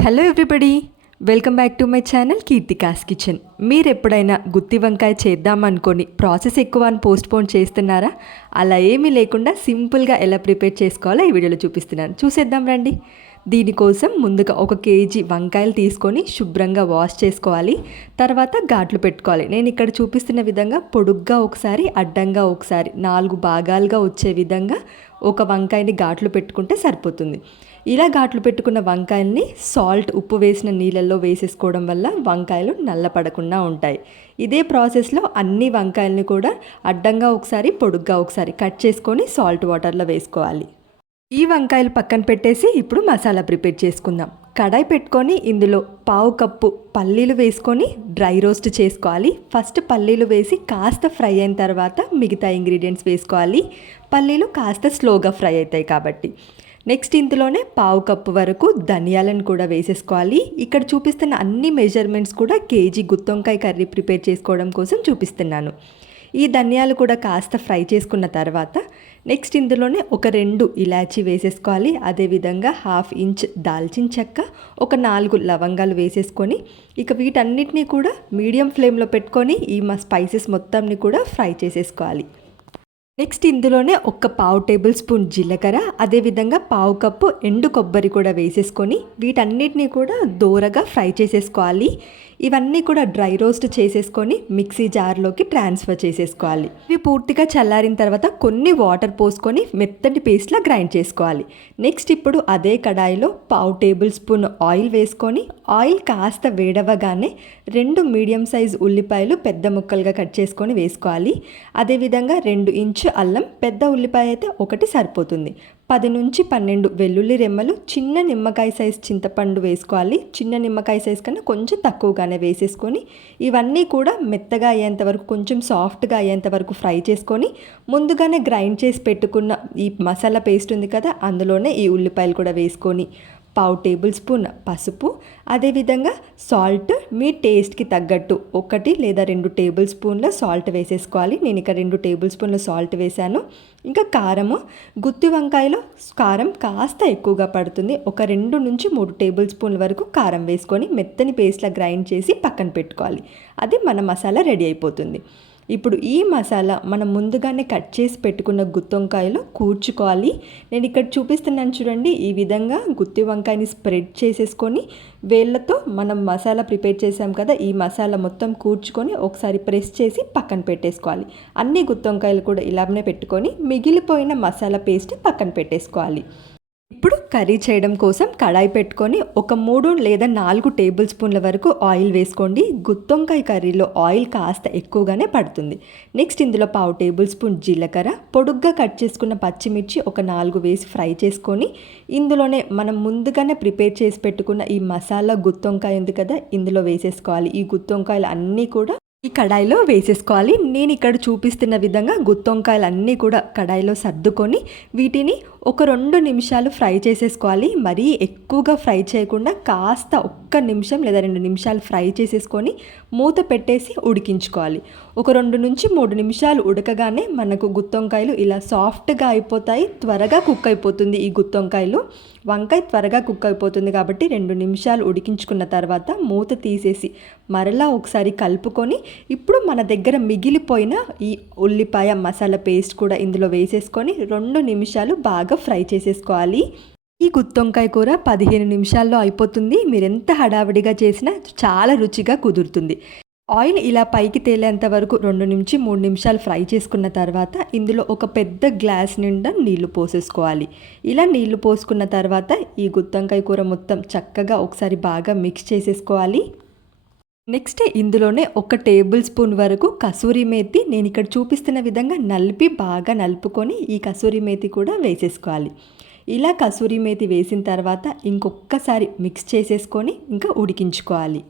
Hello everybody, welcome back to my channel Keerthika's kitchen. మీరు ఎప్పుడైనా గుత్తి వంకాయ చేద్దామనుకొని ప్రాసెస్ ఎక్కువ అని పోస్ట్పోన్ చేస్తున్నారా? అలా ఏమీ లేకుండా సింపుల్గా ఎలా ప్రిపేర్ చేసుకోవాలో ఈ వీడియోలో చూపిస్తున్నాను. చూసేద్దాం రండి. దీనికోసం ముందుగా 1 కేజీ వంకాయలు తీసుకొని శుభ్రంగా వాష్ చేసుకోవాలి. తర్వాత ఘాట్లు పెట్టుకోవాలి. నేను ఇక్కడ చూపిస్తున్న విధంగా పొడుగ్గా ఒకసారి, అడ్డంగా ఒకసారి 4 భాగాలుగా వచ్చే విధంగా ఒక వంకాయని ఘాట్లు పెట్టుకుంటే సరిపోతుంది. ఇలా ఘాట్లు పెట్టుకున్న వంకాయల్ని ఉప్పు వేసిన నీళ్ళల్లో వేసేసుకోవడం వల్ల వంకాయలు నల్లపడకుండా ఉంటాయి. ఇదే ప్రాసెస్లో అన్ని వంకాయల్ని కూడా అడ్డంగా ఒకసారి, పొడుగ్గా ఒకసారి కట్ చేసుకొని సాల్ట్ వాటర్లో వేసుకోవాలి. ఈ వంకాయలు పక్కన పెట్టేసి ఇప్పుడు మసాలా ప్రిపేర్ చేసుకుందాం. కడాయి పెట్టుకొని ఇందులో 1/2 కప్పు పల్లీలు వేసుకొని డ్రై రోస్ట్ చేసుకోవాలి. ఫస్ట్ పల్లీలు వేసి కాస్త ఫ్రై అయిన తర్వాత మిగతా ఇంగ్రీడియంట్స్ వేసుకోవాలి. పల్లీలు కాస్త స్లోగా ఫ్రై అవుతాయి కాబట్టి. నెక్స్ట్ ఇందులోనే 1/2 కప్పు వరకు ధనియాలను కూడా వేసేసుకోవాలి. ఇక్కడ చూపిస్తున్న అన్ని మెజర్మెంట్స్ కూడా కేజీ గుత్తొంకాయ కర్రీ ప్రిపేర్ చేసుకోవడం కోసం చూపిస్తున్నాను. ఈ ధనియాలు కూడా కాస్త ఫ్రై చేసుకున్న తర్వాత నెక్స్ట్ ఇందులోనే ఒక 2 ఇలాచీ వేసేసుకోవాలి. అదేవిధంగా 1/2 ఇంచ్ దాల్చిన చెక్క, ఒక 4 లవంగాలు వేసేసుకొని ఇక వీటన్నిటినీ కూడా మీడియం ఫ్లేమ్లో పెట్టుకొని ఈ స్పైసెస్ మొత్తంని కూడా ఫ్రై చేసేసుకోవాలి. నెక్స్ట్ ఇందులోనే ఒక 1/2 టేబుల్ స్పూన్ జీలకర్ర, అదేవిధంగా 1/2 కప్పు ఎండు కొబ్బరి కూడా వేసేసుకొని వీటన్నిటిని కూడా దోరగా ఫ్రై చేసేసుకోవాలి. ఇవన్నీ కూడా డ్రై రోస్ట్ చేసేసుకొని మిక్సీ జార్లోకి ట్రాన్స్ఫర్ చేసేసుకోవాలి. ఇవి పూర్తిగా చల్లారిన తర్వాత కొన్ని వాటర్ పోసుకొని మెత్తటి పేస్ట్లా గ్రైండ్ చేసుకోవాలి. నెక్స్ట్ ఇప్పుడు అదే కడాయిలో 1/2 టేబుల్ స్పూన్ ఆయిల్ వేసుకొని ఆయిల్ కాస్త వేడవగానే 2 మీడియం సైజ్ ఉల్లిపాయలు పెద్ద ముక్కలుగా కట్ చేసుకొని వేసుకోవాలి. అదేవిధంగా 2 ఇంచు అల్లం, పెద్ద ఉల్లిపాయ అయితే 1 సరిపోతుంది. 10 నుంచి 12 వెల్లుల్లి రెమ్మలు, చిన్న నిమ్మకాయ సైజ్ చింతపండు వేసుకోవాలి. చిన్న నిమ్మకాయ సైజ్ కన్నా కొంచెం తక్కువగానే వేసేసుకొని ఇవన్నీ కూడా మెత్తగా అయ్యేంత వరకు, కొంచెం సాఫ్ట్గా అయ్యేంత వరకు ఫ్రై చేసుకొని ముందుగానే గ్రైండ్ చేసి పెట్టుకున్న ఈ మసాలా పేస్ట్ ఉంది కదా, అందులోనే ఈ ఉల్లిపాయలు కూడా వేసుకొని 1/2 టేబుల్ స్పూన్ పసుపు, అదేవిధంగా సాల్ట్ మీ టేస్ట్కి తగ్గట్టు 1 లేదా 2 టేబుల్ స్పూన్ల సాల్ట్ వేసేసుకోవాలి. నేను ఇక్కడ 2 టేబుల్ స్పూన్ల సాల్ట్ వేసాను. ఇంకా కారము, గుత్తి వంకాయలో కారం కాస్త ఎక్కువగా పడుతుంది. ఒక 2 నుంచి 3 టేబుల్ స్పూన్ల వరకు కారం వేసుకొని మెత్తని పేస్ట్లా గ్రైండ్ చేసి పక్కన పెట్టుకోవాలి. అది మన మసాలా రెడీ అయిపోతుంది. ఇప్పుడు ఈ మసాలా మనం ముందుగానే కట్ చేసి పెట్టుకున్న గుత్తి వంకాయలో కూర్చుకోవాలి. నేను ఇక్కడ చూపిస్తున్నాను చూడండి. ఈ విధంగా గుత్తి వంకాయని స్ప్రెడ్ చేసేసుకొని వేళ్ళతో మనం మసాలా ప్రిపేర్ చేసాం కదా, ఈ మసాలా మొత్తం కూర్చుకొని ఒకసారి ప్రెస్ చేసి పక్కన పెట్టేసుకోవాలి. అన్ని గుత్తి వంకాయలు కూడా ఇలానే పెట్టుకొని మిగిలిపోయిన మసాలా పేస్ట్ పక్కన పెట్టేసుకోవాలి. ఇప్పుడు కర్రీ చేయడం కోసం కడాయి పెట్టుకొని ఒక 3 లేదా 4 టేబుల్ స్పూన్ల వరకు ఆయిల్ వేసుకోండి. గుత్తొంకాయ కర్రీలో ఆయిల్ కాస్త ఎక్కువగానే పడుతుంది. నెక్స్ట్ ఇందులో 1/2 టేబుల్ స్పూన్ జీలకర్ర, పొడుగ్గా కట్ చేసుకున్న పచ్చిమిర్చి ఒక 4 వేసి ఫ్రై చేసుకొని ఇందులోనే మనం ముందుగానే ప్రిపేర్ చేసి పెట్టుకున్న ఈ మసాలా గుత్తొంకాయ ఉంది కదా, ఇందులో వేసేసుకోవాలి. ఈ గుత్తొంకాయలు అన్నీ కూడా ఈ కడాయిలో వేసేసుకోవాలి. నేను ఇక్కడ చూపిస్తున్న విధంగా గుత్తొంకాయలు అన్నీ కూడా కడాయిలో సర్దుకొని వీటిని ఒక 2 నిమిషాలు ఫ్రై చేసేసుకోవాలి. మరీ ఎక్కువగా ఫ్రై చేయకుండా కాస్త 1 నిమిషం లేదా 2 నిమిషాలు ఫ్రై చేసేసుకొని మూత పెట్టేసి ఉడికించుకోవాలి. ఒక 2 నుంచి 3 నిమిషాలు ఉడకగానే మనకు గుత్తొంకాయలు ఇలా సాఫ్ట్గా అయిపోతాయి. త్వరగా కుక్ అయిపోతుంది ఈ గుత్తొంకాయలు. వంకాయ త్వరగా కుక్ అయిపోతుంది కాబట్టి 2 నిమిషాలు ఉడికించుకున్న తర్వాత మూత తీసేసి మరలా ఒకసారి కలుపుకొని ఇప్పుడు మన దగ్గర మిగిలిపోయిన ఈ ఉల్లిపాయ మసాలా పేస్ట్ కూడా ఇందులో వేసేసుకొని 2 నిమిషాలు బాగా ఫ్రై చేసేసుకోవాలి. ఈ గుత్తొంకాయ కూర 15 నిమిషాల్లో అయిపోతుంది. మీరు ఎంత హడావిడిగా చేసినా చాలా రుచిగా కుదురుతుంది. ఆయిల్ ఇలా పైకి తేలేంత వరకు 2 నుంచి 3 నిమిషాలు ఫ్రై చేసుకున్న తర్వాత ఇందులో ఒక పెద్ద గ్లాస్ నిండా నీళ్లు పోసేసుకోవాలి. ఇలా నీళ్లు పోసుకున్న తర్వాత ఈ గుత్తొంకాయ కూర మొత్తం చక్కగా ఒకసారి బాగా మిక్స్ చేసేసుకోవాలి. నెక్స్ట్ ఇందులోనే 1 టేబుల్ స్పూన్ వరకు కసూరి మేతి, నేను ఇక్కడ చూపిస్తున్న విధంగా బాగా నలుపుకొని ఈ కసూరి మేతి కూడా వేసేసుకోవాలి. ఇలా కసూరి మేతి వేసిన తర్వాత ఇంకొకసారి మిక్స్ చేసేసుకొని ఇంకా ఉడికించుకోవాలి.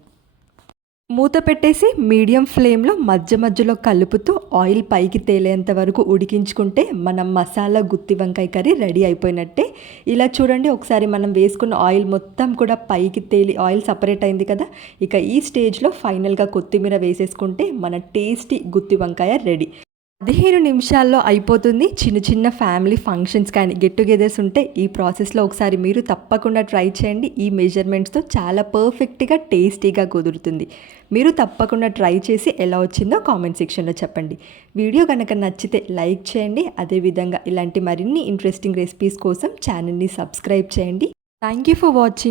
మూత పెట్టేసి మీడియం ఫ్లేమ్లో మధ్యలో కలుపుతూ ఆయిల్ పైకి తేలేంత వరకు ఉడికించుకుంటే మనం మసాలా గుత్తి వంకాయ కర్రీ రెడీ అయిపోయినట్టే. ఇలా చూడండి, ఒకసారి మనం వేసుకున్న ఆయిల్ మొత్తం కూడా పైకి తేలి ఆయిల్ సపరేట్ అయింది కదా. ఇక ఈ స్టేజ్లో ఫైనల్గా కొత్తిమీర వేసేసుకుంటే మన టేస్టీ గుత్తి వంకాయ రెడీ. 15 నిమిషాల్లో అయిపోతుంది. చిన్న చిన్న ఫ్యామిలీ ఫంక్షన్స్ కానీ గెట్ టుగెదర్స్ ఉంటే ఈ ప్రాసెస్లో ఒకసారి మీరు తప్పకుండా ట్రై చేయండి. ఈ మెజర్మెంట్స్తో చాలా పర్ఫెక్ట్గా టేస్టీగా కుదురుతుంది. మీరు తప్పకుండా ట్రై చేసి ఎలా వచ్చిందో కామెంట్ సెక్షన్లో చెప్పండి. వీడియో కనుక నచ్చితే లైక్ చేయండి. అదేవిధంగా ఇలాంటి మరిన్ని ఇంట్రెస్టింగ్ రెసిపీస్ కోసం ఛానల్ని సబ్స్క్రైబ్ చేయండి. Thank you for watching.